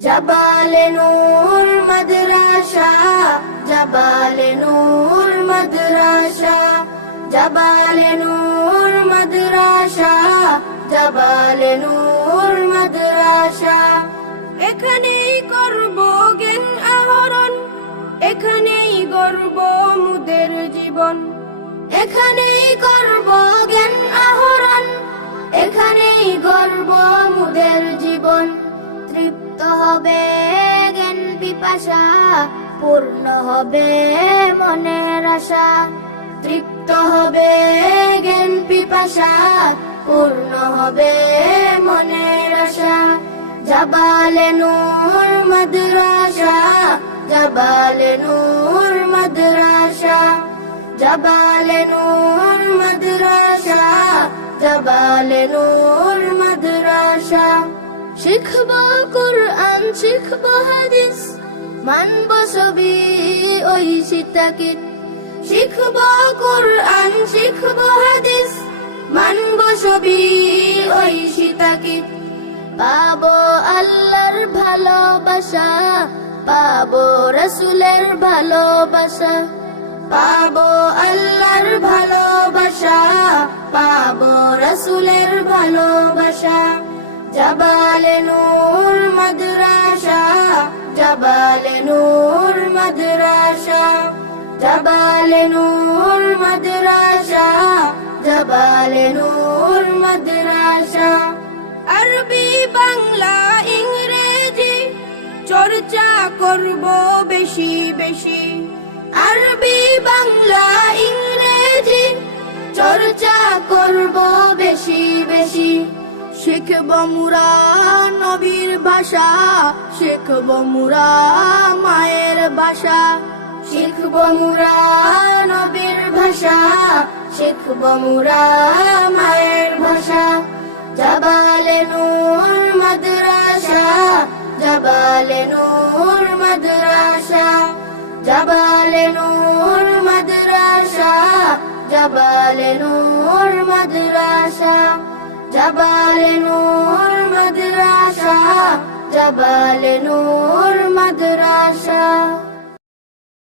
জবালে নূর মাদ্রাসা জবালে নূর জবালে নূর জবালে নূর এখানেই করব জ্ঞান আহরণ এখানেই গর্ব মুদের জীবন এখানেই করব জ্ঞান হবে জ্ঞান পিপাসা, পূর্ণ হবে মনের আশা। তৃপ্ত হবে জ্ঞান পিপাসা, পূর্ণ হবে মনের আশা। জবালে নূর মাদ্রাসা, জবালে নূর মাদ্রাসা। জবালে নূর মাদ্রাসা, জবালে নূর মাদ্রাসা। শিখব কুরআন, শিখব হাদিস। মানব সবই ওই সীতাকে। শিখব কুরআন, শিখব হাদিস। মানব সবই ওই সীতাকে। পাবো আল্লাহর ভালোবাসা, পাবো রসুলের ভালোবাসা। পাবো আল্লাহর ভালোবাসা, পাবো রসুলের ভালোবাসা। জবালে নূর মাদ্রাসা জবালে নূর মাদ্রাসা জবালে নূর মাদ্রাসা জবালে নূর মাদ্রাসা আরবি বাংলা ইংরেজি চর্চা করব বেশি বেশি আরবি বাংলা শিখব মুরা নবীর ভাষা, শিখব মুরা মায়ের ভাষা। শিখব মুরা নবীর ভাষা, শিখব মুরা মায়ের ভাষা। জবালে নূর মাদ্রাসা, জবালে নূর মাদ্রাসা। জবালে নূর মাদ্রাসা, জবালে নূর মাদ্রাসা। জবালে বাল নূর মাদ্রাসা।